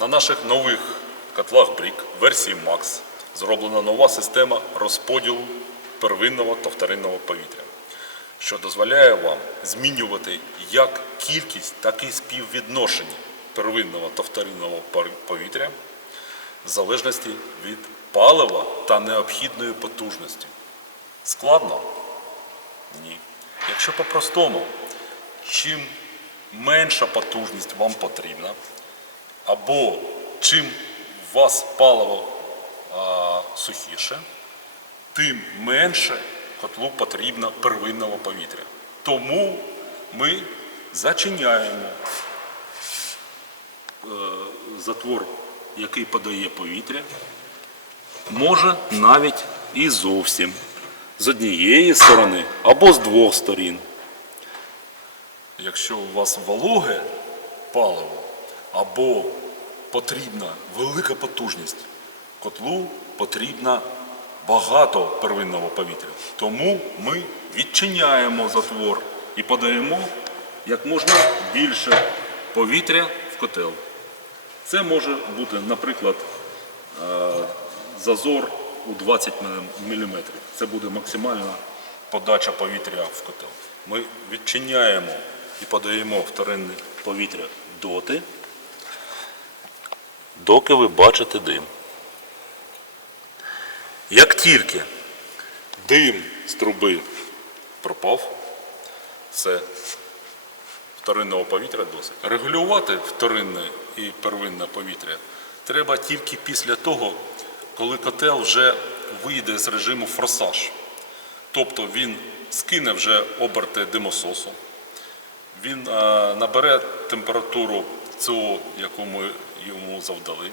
На наших нових котлах Брік версії Max зроблена нова система розподілу первинного та вторинного повітря, що дозволяє вам змінювати як кількість, так і співвідношення первинного та вторинного повітря в залежності від палива та необхідної потужності. Складно? Ні. Якщо по-простому, чим менша потужність вам потрібна, або чим у вас паливо а, сухіше, тим менше котлу потрібно первинного повітря. Тому ми зачиняємо е, затвор, який подає повітря, може навіть і зовсім з однієї сторони або з двох сторін. Якщо у вас вологе паливо або потрібна велика потужність, котлу потрібно багато первинного повітря. Тому ми відчиняємо затвор і подаємо як можна більше повітря в котел. Це може бути, наприклад, е, зазор у 20 мм. Це буде максимальна подача повітря в котел. Ми відчиняємо і подаємо вторинне повітря доти, доки ви бачите дим. Як тільки дим з труби пропав, це вторинного повітря досить. Регулювати вторинне і первинне повітря треба тільки після того, коли котел вже вийде з режиму форсаж. Тобто він скине вже оберти димососу, він е, набере температуру ЦО, яку ми йому завдали.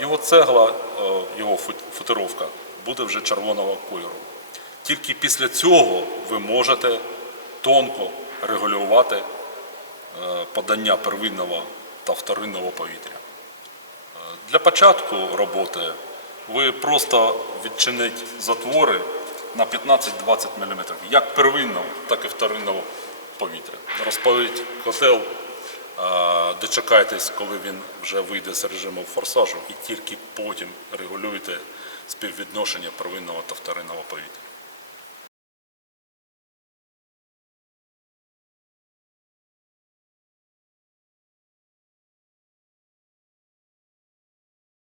Його цегла, е, його фут- футировка буде вже червоного кольору. Тільки після цього ви можете тонко регулювати е, подання первинного та вторинного повітря. Е, Для початку роботи ви просто відчиніть затвори на 15-20 мм, як первинного, так і вторинного повітря. Розпаліть котел, дочекайтесь, коли він вже вийде з режиму форсажу, і тільки потім регулюйте співвідношення первинного та вторинного повітря.